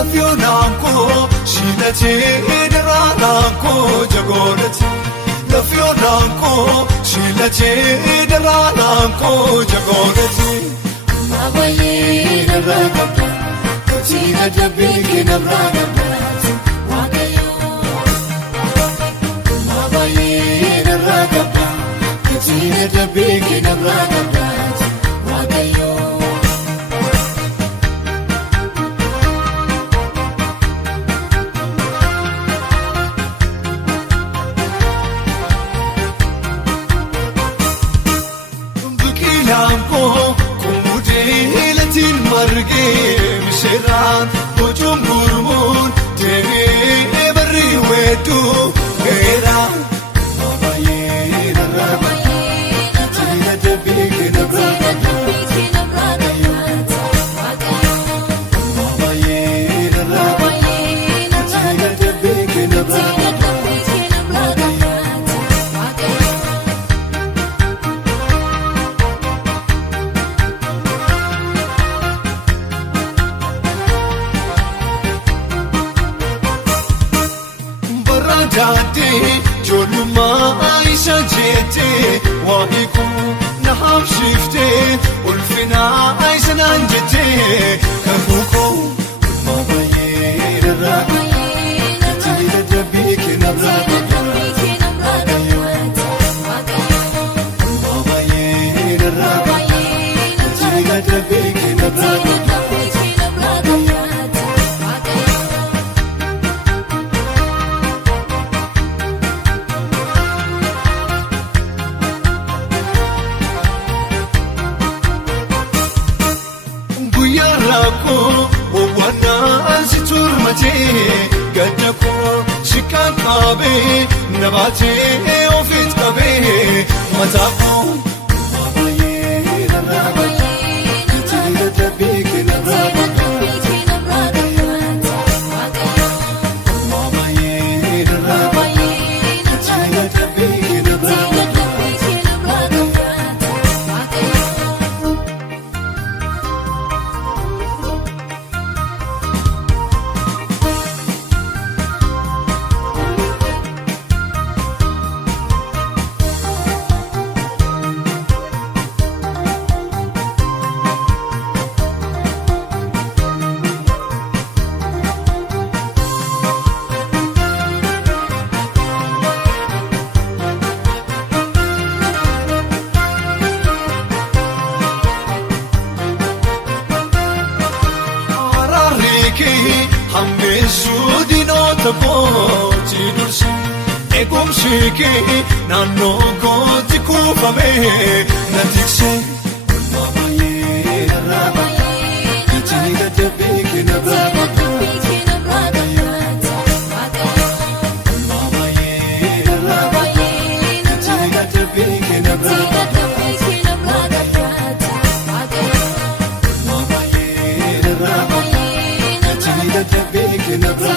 Lafionanko shilati darananko jagolati Lafionanko shilati darananko jagolati Mabaye daragabda Tina dabiki nabragabda Wagayo Mabaye daragabda Tina dabiki nabragabda Wagayo Marge misheran bojum burmun devi berri wetu gera mabaye daraba tina devi gena brada mabaye daraba tina devi gena brada Jati joluma Aisha jete wahiku naham shifte ulfina Aisha nanjete kakuko mabaye daraba tina dabiki nabraba mabaye daraba tina dabiki nabraba Gadako shikan kabe nabate ofit kabe matako mabaye daraba tina dabiki nabraba mabaye daraba tina dabiki nabraba Hammesu dinota kooti dursu Egum shiki naannoo kooti kuufame na tikse mabaye daraba tina dabiki nabraba mabaye daraba tina dabiki nabraba mabaye daraba tina dabiki nabraba